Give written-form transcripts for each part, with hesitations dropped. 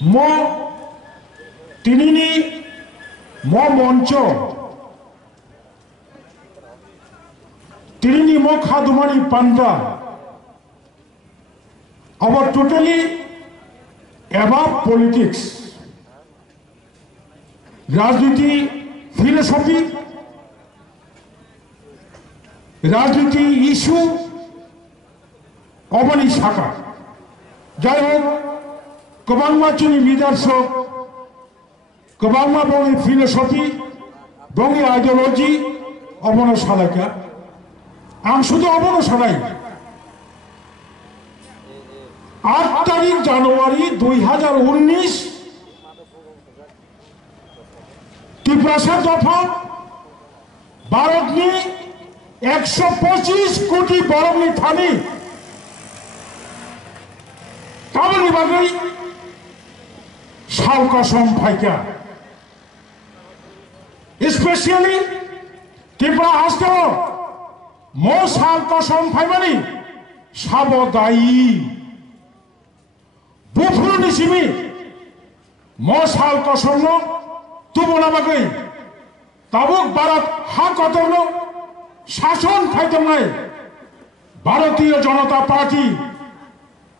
mo tinini mo moncho tinini mo khadumani panda our totally above politics রাজনীতি philosophy রাজনীতি issue অবনি শাখা যাই হোক गोबां जोंनि लिडारशिप गोबां बंनि फिलोसफी बंनि आइडियोलॉजी अबनो सालायका आं शुद्ध अबनो सालाय 8 तारिख জানুয়ারি 2019 त्रिपुरा दफा भारतनि 125 कोटी बरफनि थानि गाबोननि बागै सावकासम फाइका स्पेशली त्रिपुरा हास्टेल मो सावकासम फाइमानि साबदायी बुफुरनि सिमी मो सावकासम तुबना बागै ताबुक भारत हा कतरनो शासन फाइदमनाय भारतीय जनता पार्टी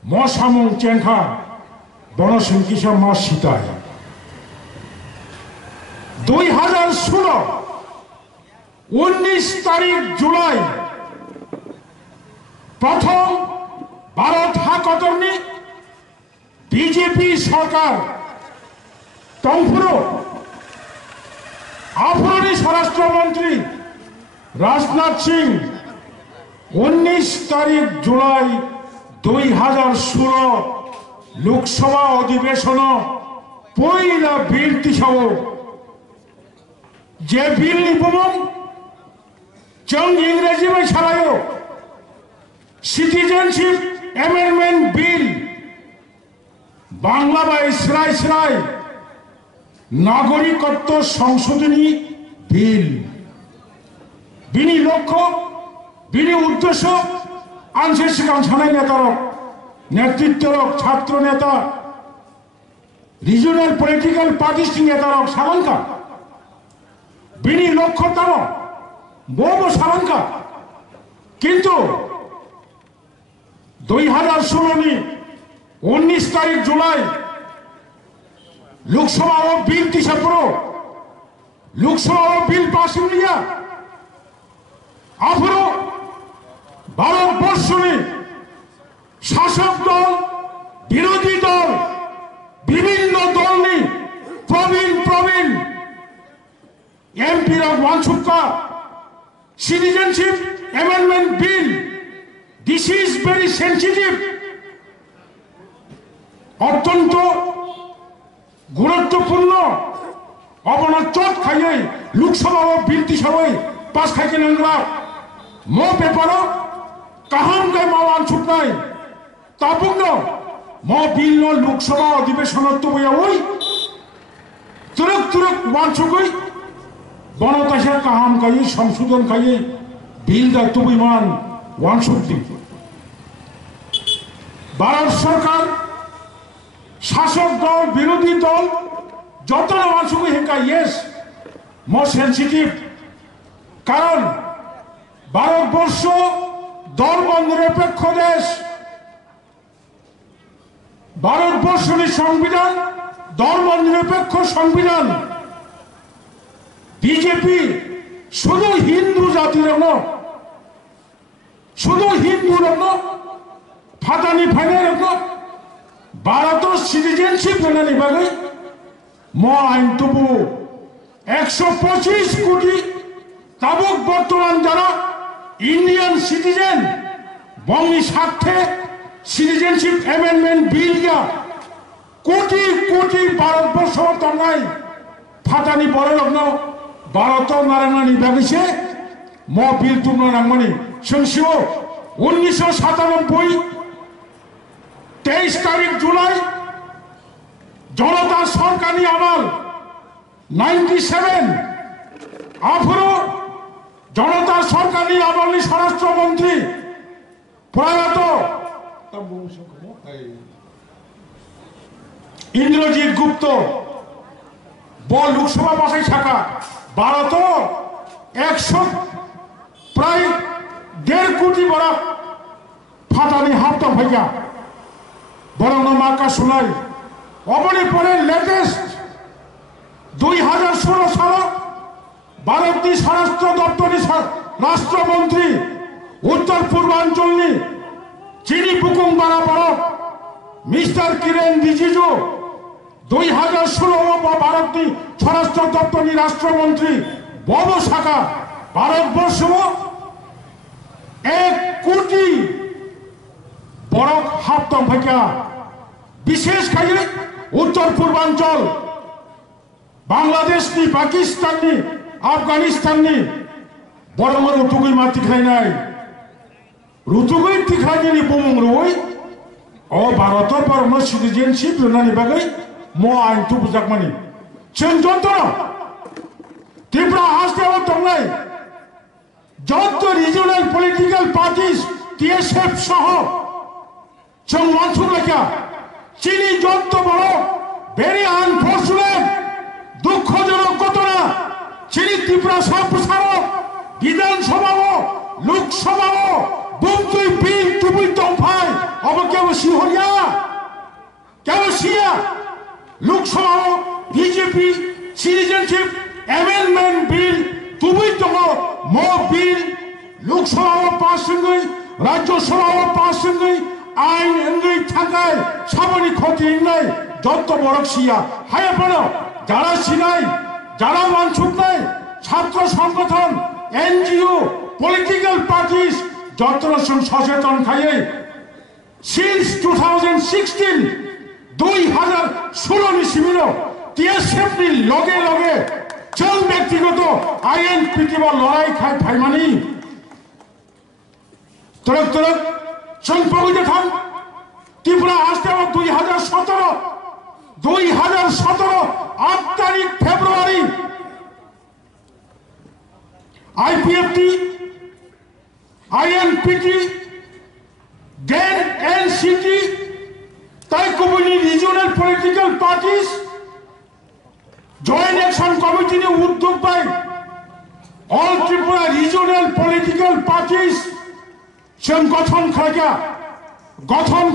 मो सामुं चेंखा বনসংখ্যা মাস সীতায় 2016 19 তারিখ জুলাই প্রথম ভারত হাকতরনি বিজেপি সরকার টংফুরো আফরনি স্বরাষ্ট্রমন্ত্রী রাজনাথ সিং 19 তারিখ জুলাই 2016 लोकसभा अधिवेशन पहला बिल तिसाव जे बिल निबुमों जों इंग्रेजी में सालायो सिटीजनशिप एमेंडमेंट बिल बांग्ला बा स्राय स्राय नागरिकत्व संशोधनी बिल बिनि लक्ष्य बिनि उद्देश्य आंसे सिगां सानाय नेतारक नेतृत्व छात्र नेता रिजनल पॉलिटिकल पार्टीज नेता सालांका बिनी लक्ष्य तम बो सालांका किंतु 2016 19 तारीख जुलाई लोकसभा बिल तिसापुरो लोकसभा बिल पास लिया आफरो भारतवर्ष शासक दल विरोधी दल विभिन्न दल प्रवीण एमपी वानसुका citizenship amendment bill this is very sensitive अत्यंत गुरुत्वपूर्ण अबना चट खाई लोकसभा बिल तिसाबै पास खाई नांगला मो पेपर कहम गए मावान छुटनाय ताबुंगनो मो बिल लोकसभा अधिवेशन तो तुरक वानसुगै बनताशा कहम गई संशोधन खाई बिल दायित्व विमान वानसुक्ति भारत सरकार शासक दल विरोधी दल जत वानसुगै हेंका येस मो सेंसिटिव कारण भारतवर्ष धर्मनिरपेक्ष देश भारतवर्ष संविधान धर्मनिरपेक्ष संविधान बीजेपी शुधु हिंदू जातिर शुधु हिंदू फाटानी फाइने भारत सिटीजनशिप बागै मो आईन तबु 125 कोटी ताबुक बर्तमान जारा इंडियन सिटीजन बंगी स्वार्थे सिटीजनशिप एमेंडमेंट बिल या कोटी कोटी भारतवर्ष तंगाई फाटानी बड़े लग्न भारत नारायणी बागैसे मो बिल तुमनो नांगमानी संसिओ 1997 23 तारीख जुलाई जनता सरकारी आमाल 97 आफरो जनता सरकारी आमालनि स्वराष्ट्र मंत्री प्रयात ইন্দ্রজিৎ গুপ্ত লোকসভা বাসায় থাকা ভারত 100 প্রায় 1.5 কোটি বড় ফাটানি হাফতা ভাইয়া বড় মাকা শোনাই অবনি পরে লেটেস্ট 2016 সাল ভারতীয় স্বরাষ্ট্র দপ্তরের রাষ্ট্রমন্ত্রী উত্তর পূর্বাঞ্চল চিনি বুকুং বরাবর মিস্টার কিরেন রিজিজু 2016 ভারতীয় স্বরাষ্ট্র দপ্তরের রাষ্ট্রমন্ত্রী বড় শাখা ভারতবর্ষ 1 কোটি বড় হাফতম ভাইয়া বিশেষ করে উত্তর পূর্বাঞ্চল বাংলাদেশ নি পাকিস্তান নি আফগানিস্তান নি বড় বড় রুতুগুই মাতি খাই নাই রুতুগুই তিখাই নি বুমুং রুই ও ভারতের পরম সিটিজেনশিপ লুনানি বাগৈ মো আইন তু বুজাক মানি जों যন্ত্র ত্রিপুরা হাসতেও দংনাই যত রিজিওনাল পলিটিক্যাল পার্টিস টিএসএফ সহ जों মানসুক লেখা চিনি যত বড় ভেরি আনফরচুনেট দুঃখজনক ঘটনা চিনি ত্রিপুরা সম্প্রসারক বিধানসভাও লোকসভাও বুমতুই বিল তুবুই দফায় অব কেউ সিহরিয়া কেউ সিয়া লোকসভাও বিজেপি সিটিজেনশিপ অ্যামেন্ডমেন্ট বিল তুবুই দহ মো বিল লোকসভাও পাস হঙ্গই রাজ্যসভাও পাস হঙ্গই আইন হঙ্গই থাকায় সামরিক ক্ষতি নাই যত বড় সিয়া হায়া পড়ো যারা সিনাই যারা মানসুক নাই ছাত্র সংগঠন এনজিও পলিটিক্যাল পার্টিস যত সচেতন খাইয়ে সিন্স 2016 2016 নিশিমিল টিএসএফ নি লগে লগে जों ব্যক্তিগত আইএনপিটি বা লড়াই খাই ফাইমানি তরক তরক जों পগুজে থাম ত্রিপুরা আসতে 2017 8 তারিখ February IPFT INPT then NCT তাইকুবুনি regional political parties joint action committee ने উদ্যোগ পাই all Tripura regional political parties जों গঠন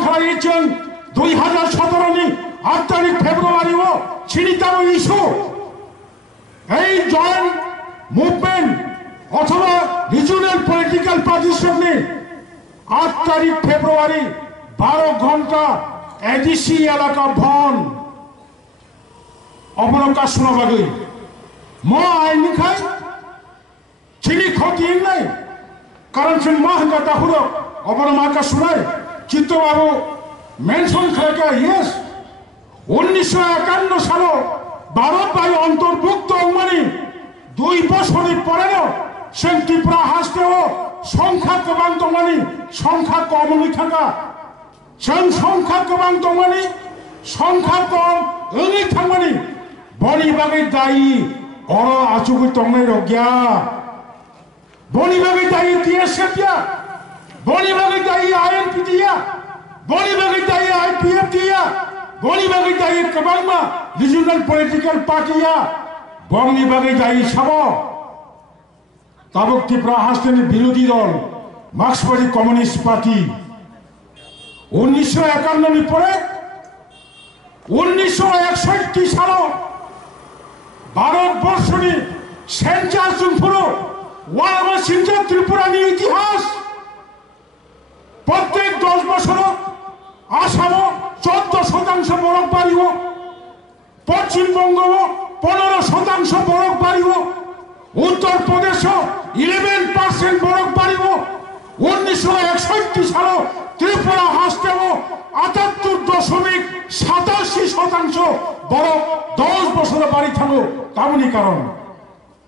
খাইছেন 2017 নি 8 তারিখ ফেব্রুয়ারি ও চিনিতাম ইস্যু এই জয়েন্ট মুভমেন্ট অথবা রিজিওনাল পলিটিক্যাল পার্টির সঙ্গে 8 তারিখ ফেব্রুয়ারি 12 ঘন্টা এডিসি এলাকা ভন অবরকা শোনাবাগৈ ম আইনি খাই চিনি ক্ষতি নাই কারণ সে মা হঙ্গা দাহুর অবরমাকা শোনায় চিত্তবাবু মেনশন খাইকা ইয়েস 1951 সাল ভারত বাই অন্তর্ভুক্ত মানে 2 বছরের পরেও সে ত্রিপুরা হাসতেও সংখ্যা গোবাं দंमानि সংখ্যা কমনি থাকা जों সংখ্যা গোবাं दंमानि সংখ্যা কম ओङै थांमानि बनि बागै दायि अर आचुगै दंनाय रग्या बनि बागै दायि टीएसएफ या बनि बागै दायि आईएनपीटी या बनि बागै दायि आईपीएफटी या बनि बागै दायि गोबांमा रिजियोनाल पलिटिकल पार्टी या बनि बागै दायि साबो ताबुक ত্রিপুরা হাসতেनि বিরোধী দল মার্ক্সবাদী কমিউনিস্ট পার্টি 1951 नि পরে 1961 সাল ভারতবর্ষনি সেঞ্চার জুনফুরো ওয়ামা সিনজা ত্রিপুরানি ইতিহাস প্রত্যেক 10 বছর আসাম 14% বরফ বাড়িব পশ্চিমবঙ্গ 15% বরফ বাড়িব উত্তর প্রদেশ 11% বরফ বাড়িব 1961 সাল ত্রিপুরা হাসতেও 78.87% বরফ 10 বছর বাড়ি থাকো তেমনি কারণ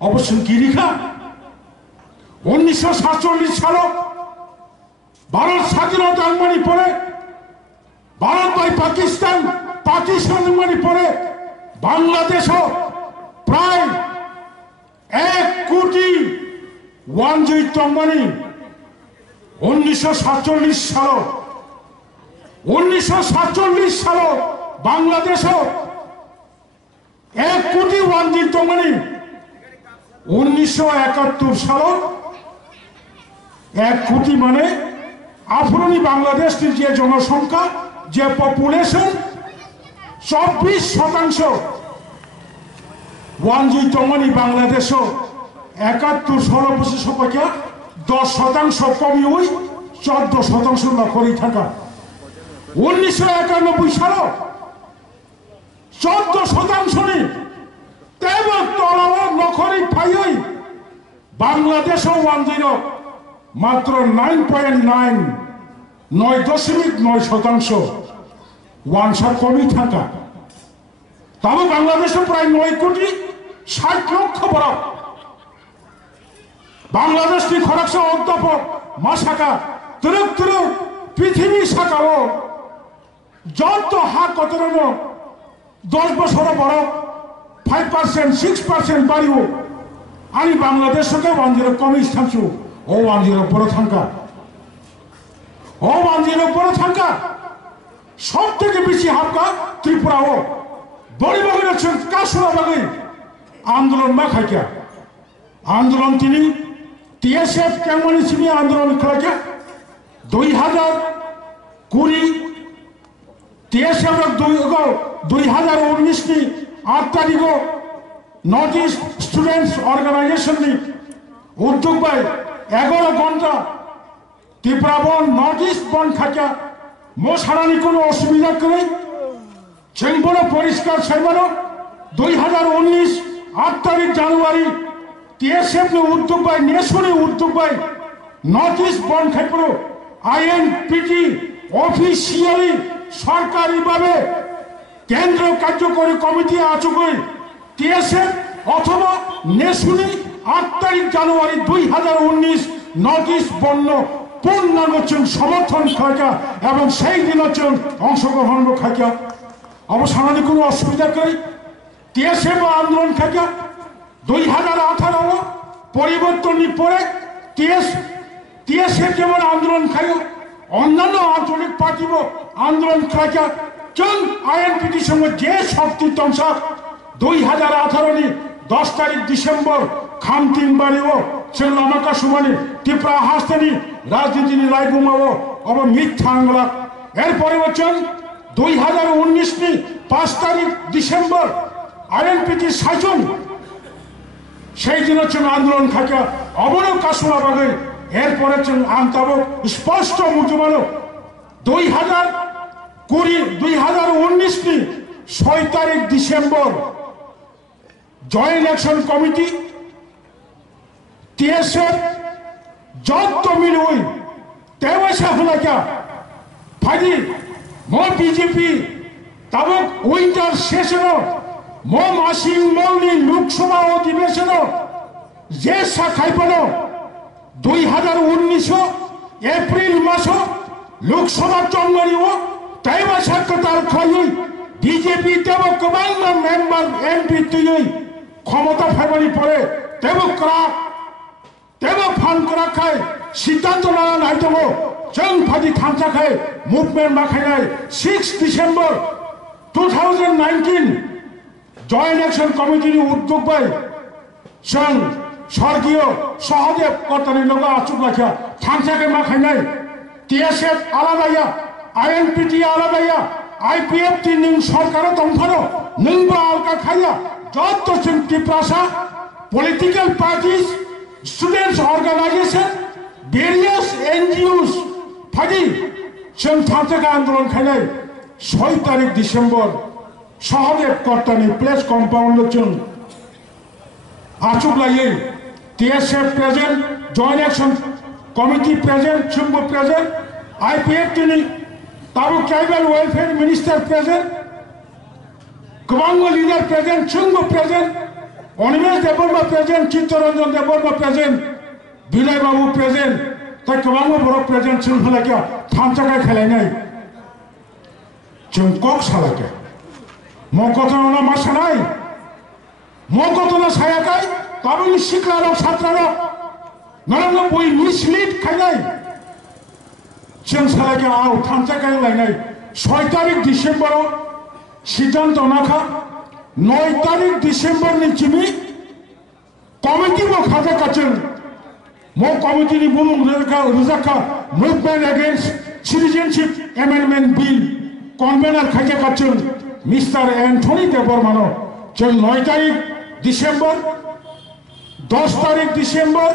অবশ্য কি লেখা 1947 সাল ভারত স্বাধীনতা মানে পরে ভারত বাই পাকিস্তান মানে পরে বাংলাদেশ প্রায় 1 কোটি ওয়ানজুই তম্বানি 1947 সাল বাংলাদেশও 1 কোটি ওয়ানজি টঙ্গনি 1971 সাল 1 কোটি মানে আফ্রিনি বাংলাদেশের যে জনসংখ্যা যে পপুলেশন 24% ওয়ানজি টঙ্গনি বাংলাদেশও 71 সর্বশেষ অপেক্ষা 10% কমি হই 14% নকরি থাকা 1991 সাল 14% নি তেব তলাও নকরি ফাইই বাংলাদেশও ওয়ানজির মাত্র 9.9% ওয়ানসা কমি থাকা তবে বাংলাদেশে প্রায় 9 কোটি 60 লক্ষ বরফ বাংলাদেশটি খরচ অধ্যাপক মাসাকা তুরুক তুরুক পৃথিবী শাখাও যত হা কতরণ 10 বছর বড় 5% 6% বাড়িও আমি বাংলাদেশকে ওয়ানজির কমি থাকছু ও ওয়ানজির বড় থাকা ও ওয়ানজির বড় থাকা সব থেকে বেশি হাবকা ত্রিপুরাও বড়ি বাগের কাশুরা বাগে আন্দোলন মা খাইকা আন্দোলন তিনি টিএসএফ কেমন চিনি আন্দোলন খেলাকে 2020 টিএসএফ 2019 নি 8 তারিখ নর্থ ইস্ট স্টুডেন্টস অর্গানাইজেশন নি উদ্যোগ বাই 11 ঘন্টা ত্রিপুরা বন নর্থ ইস্ট বন খাইকা মশারানি কোনো অসুবিধা করে চেম্বর পরিষ্কার সেবানো 2019 8 তারিখ জানুয়ারি টিএসএফ ने উদ্যোগ বাই নেশনে উদ্যোগ বাই নর্থ ইস্ট বন খাইপুর আইএনপিটি অফিসিয়ালি সরকারিভাবে কেন্দ্র কার্যকরী কমিটি আচুকই টিএসএফ অথবা নেশনে 8 তারিখ জানুয়ারি 2019 নর্থ ইস্ট বন্য পূর্ণাঙ্গ সমর্থন খাইকা এবং সেই দিন অংশগ্রহণ খাইকা অবসানে কোনো অসুবিধা করে টিএসএফ আন্দোলন খাইকা 2018 পরিবর্তন পরে টিএসএফ যেমন আন্দোলন খাই অন্যান্য আঞ্চলিক পার্টি আন্দোলন খাইকা চং আইএনপিটির সঙ্গে যে শক্তি তংসা 2018 নি 10 তারিখ ডিসেম্বর খামতিন বাড়িও সে লামাকা সুমানি ত্রিপুরা হাসতেনি রাজনীতি রায়গুমাও অব মিথ্যা আংলা এরপরে হচ্ছেন 2019 নি 5 তারিখ ডিসেম্বর আইএনপিটির শাসন সেই দিন আন্দোলন খাইকা অবন কাশুরা বাগে এরপরে আনতাব স্পষ্ট মুজমানো 2019 নি 6 তারিখ December joint election committee TSF যত মিল হই তেমসা হলা क्या ফাজি মো বিজেপি তব উইন্টার সেশন মো মাসিং মৌলি লোকসভা অধিবেশন যে শাখাইপন 2019 এপ্রিল মাস লোকসভা চন্দ্রিও তেমসা কতার খাই বিজেপি দেব গোবাং মেম্বার এমপি তুই ক্ষমতা ফেবারি পরে দেব করা দেব ফান করা খায় সিদ্ধান্ত না নাই দেব जों फादी थामसा खाय मुभमेंट माखायनाय 6 डिसेम्बर 2019 जॉइंट एक्शन कमिटी उद्योग बाय जों स्वर्गीय सहदेव कर्तानि लोगा आचुक लाखिया थामसा खाय माखायनाय टीएसएफ आलादाया आईएनपीटी आलादाया आईपीएफ टी नों सरकार दंफानो नोंबो आलगा खाया जत जों Tiprasa political parties students organisation various NGOs फादी जों थामसा आंदोलन खायनाय 6 तारिख डिसेम्बर सहदेव कर्तानि प्लेस कम्पाउंड जों आचुक लायै TSF present joint action committee present जोंबो प्रेजेंट आईपीएफ टिनि Tabo tribal welfare minister present गोबां लिडार प्रेजेंट जोंबो present Animesh Debbarma present Chittaranjan Debbarma present बिलाय बाबू प्रेजेंट ताई गोबां बर प्रेजेंट जों होलाय थामसा खालायनाय जों कक सालाके मकतना मा सानाय मकतना सायाखै गाबोन सिख्लार छात्रार नरंग बय मिसलिड खायनाय जों सालाके आव थामसा लायनाय 6 तारिख डिसेम्बर সিদ্ধান্ত নাখা 9 তারিখ ডিসেম্बर ni chimi committee mo khata kachin mo committee ni bulung ruzaka movement against citizenship amendment bill convener khata kachin Mr. Anthony Debormano chon 9 তারিখ ডিসেম্বর 10 তারিখ ডিসেম্বর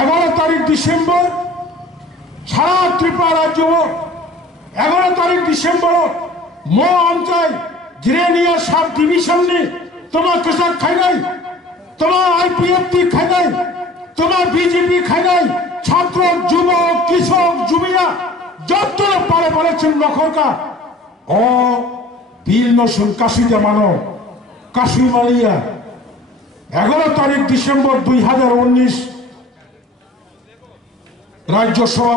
11 তারিখ ডিসেম্বর সারা ত্রিপুরা রাজ্য 11 তারিখ ডিসেম্বর মো অঞ্চল জিরেনিয়া সাব ডিভিশন নি তোমার কৃষক খাই নাই তোমার আইপিএফটি খাই নাই তোমার বিজেপি খাই নাই ছাত্র যুবক কৃষক যুবিয়া যত পারে বলেছেন নখরকা ও বিল নসুন কাশিতে মানো কাশি মারিয়া 11 তারিখ ডিসেম্বর 2019 রাজ্যসভা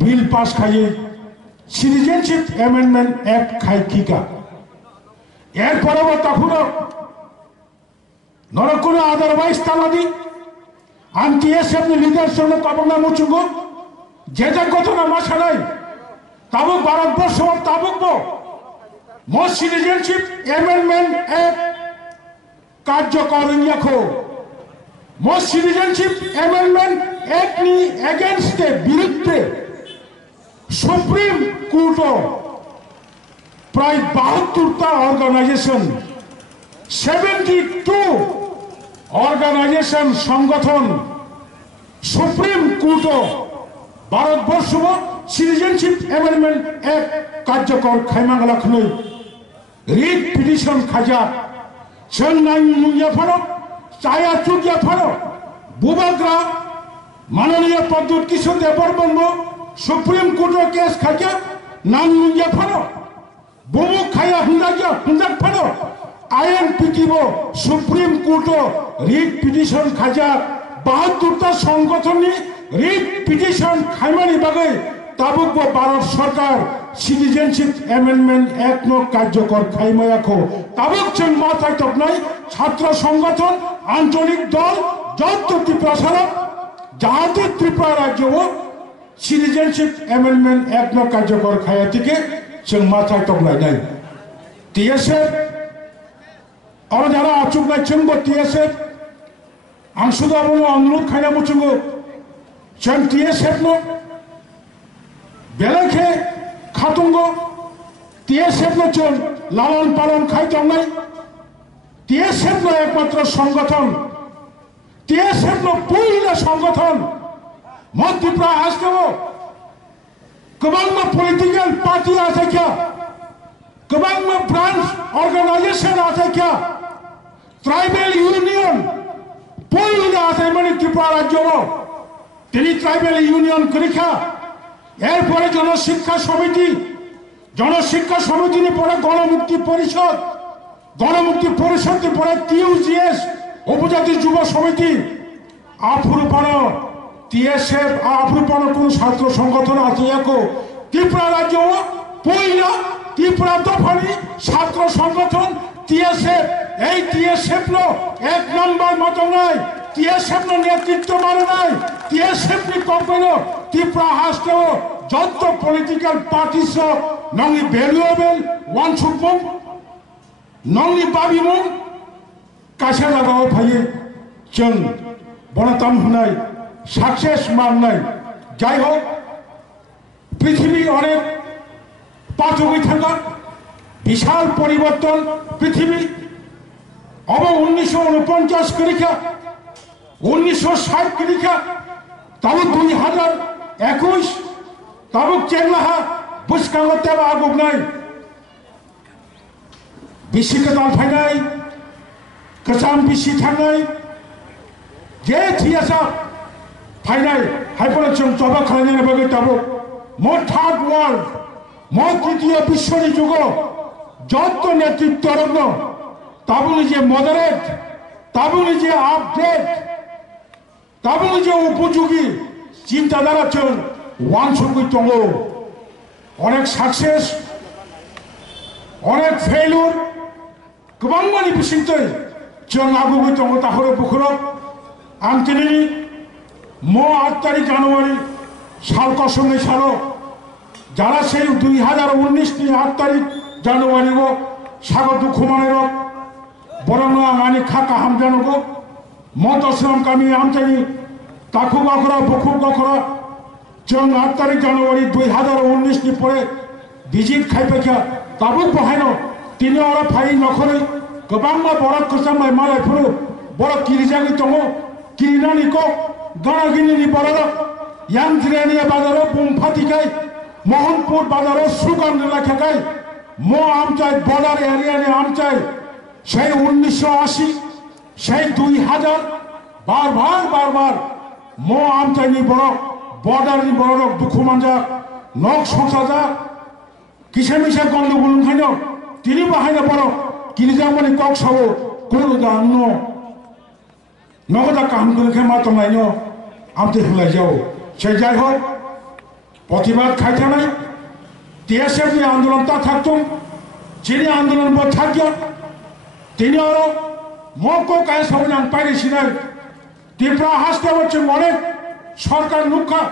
বিল পাস খাইয়ে সিটিজেনশিপ অ্যামেন্ডমেন্ট অ্যাক্ট খাই কিকা এরপরে তখন নরকুল আদারওয়াইজ তালাদি আনটি এসএমনি লিডারশিপ কবনা মুচুগ যে যে ঘটনা মাসালাই তাবুক ভারতবর্ষ তাবুক মো সিটিজেনশিপ অ্যামেন্ডমেন্ট অ্যাক্ট কার্যকর রাখো মো সিটিজেনশিপ অ্যামেন্ডমেন্ট অ্যাক্ট নি এগেইনস্টে বিরুদ্ধে সুপ্রিম কোর্ট প্রায় 72টা অর্গানাইজেশন 72 অর্গানাইজেশন সংগঠন supreme court Bharatvarsha citizenship amendment act কার্যকর খাইমাং রাখনৈ রিট পিটিশন খাজা চেন্নাই নুঙ্গিয়া ফানো চায়া চুকিয়া ফানো বুবাগ্রা মাননীয় পদ্মত কিশোর দেববর্মন সুপ্রিম কোর্ট কেস খাজা নাম নুঙ্গিয়া ফানো বুমুক খাইয়া হুন্দাক ফানো আইন পিটিব সুপ্রিম কোর্ট রিট পিটিশন খাজা 72টা সংগঠননি রিট পিটিশন খাইমানি বাগে তাবুক ভারত সরকার সিটিজেনশিপ অ্যামেন্ডমেন্ট অ্যাক্ট নো কার্যকর খাইমায়াখো তাবুক जों মাথায় তক নাই ছাত্র সংগঠন আঞ্চলিক দল যত ত্রিপুরা সারা যাতে ত্রিপুরা রাজ্য সিটিজেনশিপ অ্যামেন্ডমেন্ট অ্যাক্ট নো কার্যকর খাইয়া থেকে जों মাথায় তক নাই টিএসএফ আর যারা আচুক নাই जोंबो টিএসএফ आं শুধু অনুরোধ খাইনা মুচুগো जों টিএসএফ नो বেলাখে খাতুঙ্গ টিএসএফ नो जों লালন পালন খাই জন্নাই টিএসএফ नो একমাত্র সংগঠন টিএসএফ नो পহিলা সংগঠন মধ্যপ্রা আসকেও गोबां पॉलिटिकल पार्टी আছে क्या गोबां ब्रांच ऑर्गेनाइजेशन আছে क्या ट्राइबल यूनियन পহিলা আছে মানে ত্রিপুরা রাজ্য তিনি ট্রাইবেল ইউনিয়ন করিখা এরপরে জনশিক্ষা সমিতি পরে গণমুক্তি পরিষদ পরে টিউজিএস উপজাতি যুব সমিতি আফুরপানো টিএসএফ আফুরপানো কোন ছাত্র সংগঠন আছে একো ত্রিপুরা রাজ্য পহিলা ত্রিপুরা দফানি ছাত্র সংগঠন টিএসএফ এই টিএসএফ নো এক নম্বর মত নাই টিএসএফ নো নেতৃত্ব মানে নাই টিএসএফ নি কখনো ত্রিপুরা হাসতে যত পলিটিক্যাল পার্টিস নংনি ভ্যালুয়েবল ওয়ান সুকমুং নংনি বাবিমুং কাছে লাগাও ফাইয়ে जों বনতাম হুনাই সাকসেস মাননাই যাই হোক পৃথিবী অনেক পাচকই থাকা বিশাল পরিবর্তন পৃথিবী अब 1949 করিখা 1960 করিখা তাবুক 2021 তাবুক চেংলাহা বুসকাঙ্গতে আগুক নাই বিশিকতাল ফাইনাই কসাম বিশি থানাই যে থিয়াসা ফাইনাই হাইপরচন চবা খাইনে বাগে তাবুক মো থার্ড ওয়ার্ল্ড মো তৃতীয় বিশ্বনি যুগ যত নেতৃত্ব রত্ন তাবুলি যে মডারেট তাবুলি যে আপডেট তাবুলি যে উপযোগী চিন্তাধারা চল ওয়ান সঙ্গে চঙ্গ অনেক সাকসেস অনেক ফেইলুর गोबां मानि बिसिंतै जों आगुबै दङ ताहरे बुखुरक आं दिनै मो 8 तारिख জানুয়ারি সাল कसंनै सालो যারা সেই 2019 নি 8 তারিখ জানুয়ারি স্বাগত খুমানের বরং মানি খাকা হামজানগ মতশ্রম কামি আমচানি তাকু গখরা বখুব গখরা जों 8 तारिख जानुवारी 2019 नि परे विजिट खाइफाइखा ताबुक बहायनो तिनि अरा फाइ नखरै गोबांमा बरक खसामबाय मालायफोर बर किरिजानि दङ किरिनानिको गणागिनिनि बरक यांजिरानि बाजाराव बुंफातिखाय मोहनपुर बाजाराव सुगंध लाखाखाय मो आमचाय बर्डार एरियानि आमचाय সেই 1980 সেই 2000 बार मो आमचायनि बरक बर्डारनि बरक दुखु मानजा नक संसाजा किसे मिसे गंदगुल ओंखायनो तिनि बाहायनो बरक किरिजामानि कक सावो कोनो दानो नगदा काम गलखे मातंलायनो आमते हुलायजाव সেই যাই হোক প্রতিবাদ খাইথানাই টিএসএফনি আন্দোলনটা থাকতো যিনি আন্দোলন বল থাকিও তিনি আরো মকো কায় সবন আং পাইরেছিলেন ত্রিপুরা হাসতে হচ্ছে অনেক সরকার নুখা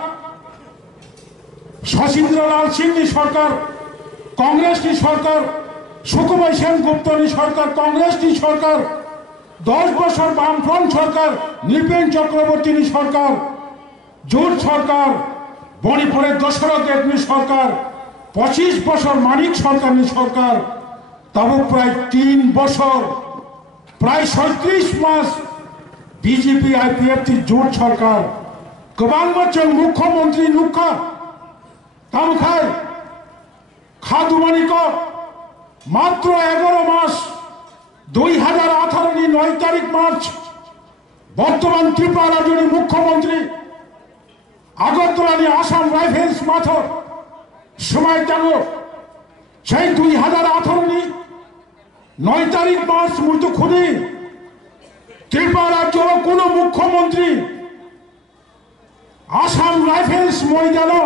শশীন্দ্রলাল সিংনি সরকার কংগ্রেসনি সরকার সুকুমার সেনগুপ্তনি সরকার কংগ্রেসনি সরকার 10 বছর বামফ্রন্ট সরকার নৃপেন চক্রবর্তীনি সরকার জোট সরকার মণিপুরের দশরথ দেবনি সরকার 25 বছর মানিক সরকারনি সরকার তবু প্রায় 3 বছর প্রায় 37 মাস বিজেপি আইপিএফটি জোট সরকার गोबां बच्चों मुख्यमंत्री नुखा तामखाय खादुमानी को मात्र 11 मास 2018 नि 9 तारीख मार्च बर्तमान त्रिपुरा राज्यनि मुख्यमंत्री আগরতলানি আসাম রাইফেলস মাথর সময় জানো সেই 2018 নি 9 তারিখ মার্চ মৃত্যু খুনি ত্রিপুরা রাজ্যের কোনো মুখ্যমন্ত্রী আসাম রাইফেলস ময়দানো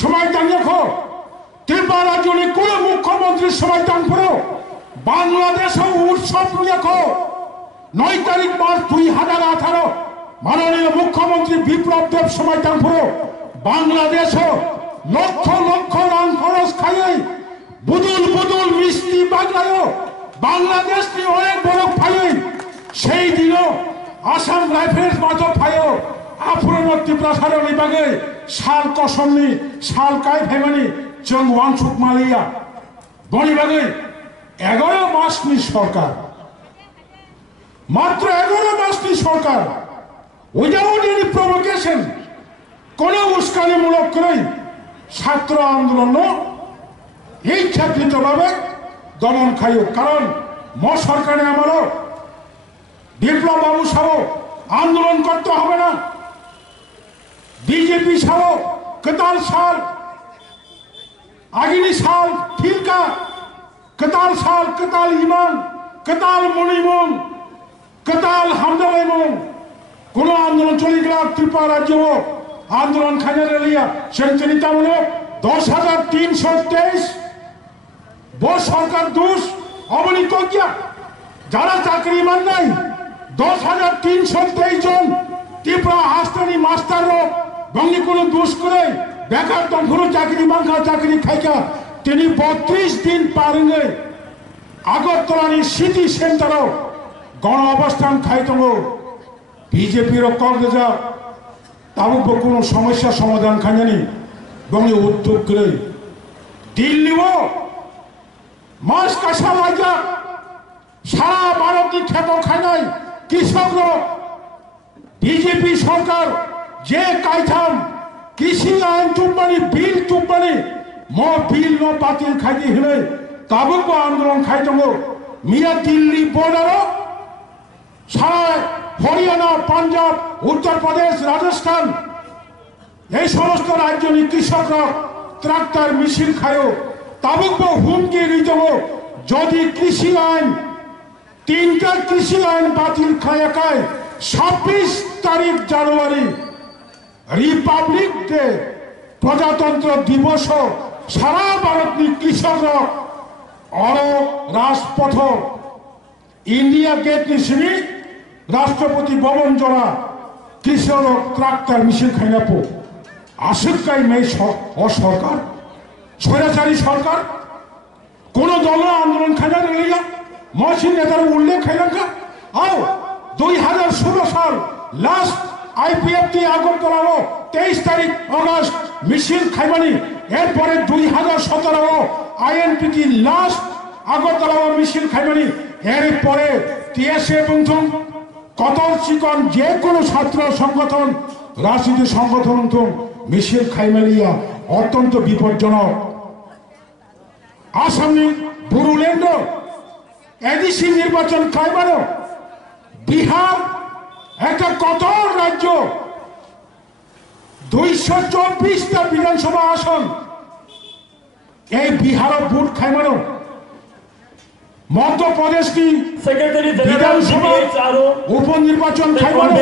সময় দেখো ত্রিপুরা রাজ্যের কোন মুখ্যমন্ত্রী সময় দাঁড়ো বাংলাদেশ উৎসব দেখো 9 তারিখ মার্চ 2018 মাননীয় মুখ্যমন্ত্রী বিপ্লব দেব সময় দাঁড়ো বাংলাদেশ লক্ষ লক্ষ রান খরচ খাই বুদুল বুদুল মিষ্টি বাংলায় বাংলাদেশ অনেক বড় ফাই সেই দিনও আসাম রাইফেলস মাথো ফাইও आफुरन त्रिपुरा सारनि बागै साल कसमनि साल काय फेमानि जों वानसुक मालिया बनि बागै 11 मासनि सरकार मात्र 11 मासनि सरकार उइदाउट एनी प्रवोकेशन कोनो उस्कानिमूलक करै छात्र आंदोलन इच्छाकृतभावे दमन खायो कारण म सरकारे आमारो বিপ্লব বাবু সহ आंदोलन करते হবে না बीजेपी सालो कताल साल आगिनी साल फिलका कताल साल कताल इमान कताल मणिमन कताल हामदालाइमन कोनो आंदोलन चले गया त्रिपुरा राज्य आंदोलन खाने लिया सेंचुरीता हलो 10,323 वो सरकार दोष अवनीत गया जरा चाकरी मान नहीं 10,323 जन त्रिपुरा हास्तानी मास्टर बंगी को दोष करे बेकार दमखुनो चाकरी मांगा चाकरी खाइका 32 दिन पारेंगे আগরতলানি সিটি সেন্টারও গণ অবস্থান খাইতঙ্গ বিজেপির কংগ্রেসা তাবুক কোনো সমস্যা সমাধান খাইনি বঙ্গে উদ্যোগ করে দিল্লিও মাস কাঁসা লাগা সারা ভারতই খ্যাত খাই কৃষকরা বিজেপি সরকার যে কাইথাম কৃষি আইন চুম্বানি বিল চুম্বানি ম বিল ন বাতিল খাইতে হলে তাবুক আন্দোলন খাইতঙ্গ মিয়া দিল্লি বর্ডার সারা হরিয়ানা পাঞ্জাব উত্তরপ্রদেশ রাজস্থান এই সমস্ত রাজ্যনি কৃষকরা ট্রাক্টর মিছিল খায়ো তাবুক হুমকি দিতঙ্গ যদি কৃষি আইন 3টা কৃষি আইন বাতিল খায় 26 তারিখ জানুয়ারি रिपब्लिक डे प्रजातंत्र दिवस सारा भारत कृषक और राजपथ इंडिया गेट निश्चिनी राष्ट्रपति भवन जरा कृषक ट्राक्टर मिছিল खाइनापो आसुकाई में सरकार स्वैराचारी सरकार কোন দল আন্দোলন খাইনা রেলিয়া মহসিন নেতার উল্লেখ খাইলাঙ্কা আও 2016 সাল লাস্ট আইপিএফটি আগরতলা 23 তারিখ অগস্ট মিছিল খাইবানি এরপরে 2017 আইএনপিটি লাস্ট আগরতলা মিছিল খাইবানি এরপরে টিএসএ বন্ধু কত চিকন যে কোনো ছাত্র সংগঠন রাজনীতি সংগঠন মিছিল খাইমালিয়া অত্যন্ত বিপজ্জনক আসামনি বুরুল্যান্ড এডিসি নির্বাচন খাইবানো বিহার একটা কত রাজ্য 224টা বিধানসভা আসন এই বিহার ভোট খাইমানো মধ্যপ্রদেশ কি বিধানসভা উপনির্বাচন খাইবানো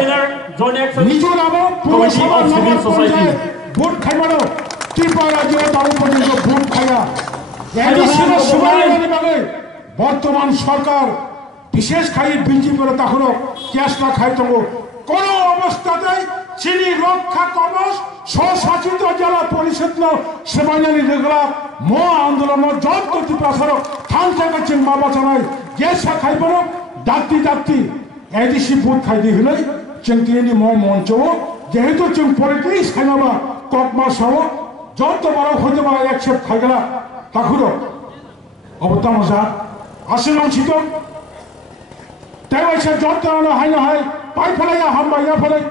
মিজোরাম পৌরসভা নগর পঞ্চায়েত ভোট খাইবানো ত্রিপুরা রাজ্য তার উপনির্ব ভোট খাইয়া এডিসির সুবারে বর্তমান সরকার বিশেষ খাই বিজেপি তখনও ক্যাশটা খাইতো কোন অবস্থাতেই চিনি রক্ষা কবচ স্বশাসিত জেলা পরিষদ সেবানী রেগুলা মো আন্দোলন যত ত্রিপুরা থান থাকা চিন্মা বাঁচানাই গ্যাসা খাইব ডাক্তি ডাক্তি এডিসি বুথ খাইদি হলে চিন্তিনি মো মঞ্চ যেহেতু চিং পলিটিক্স খাইনাবা ককমা সহ যত বড় হতে পারে একসেপ খাইগেলা তখনও অবতাম যা আসেন ছিত তাই যত হাইনা হাই পাই ফেলাইয়া হামবাইয়া ফেলাই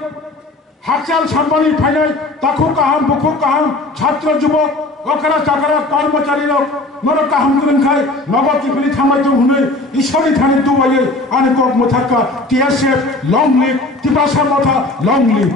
হাকচাল সাম্বানি ফাইনাই তাকু কাহাম বুকু কাহাম ছাত্র যুবক অকারা চাকারা কর্মচারী নর কাহাম গুলেন খাই নগদ টিপিলি থামাইতো হুনে ঈশ্বরী থানে দুবাইয়ে আনে কক মুথাক্কা TSF long live Tripura Motha long leave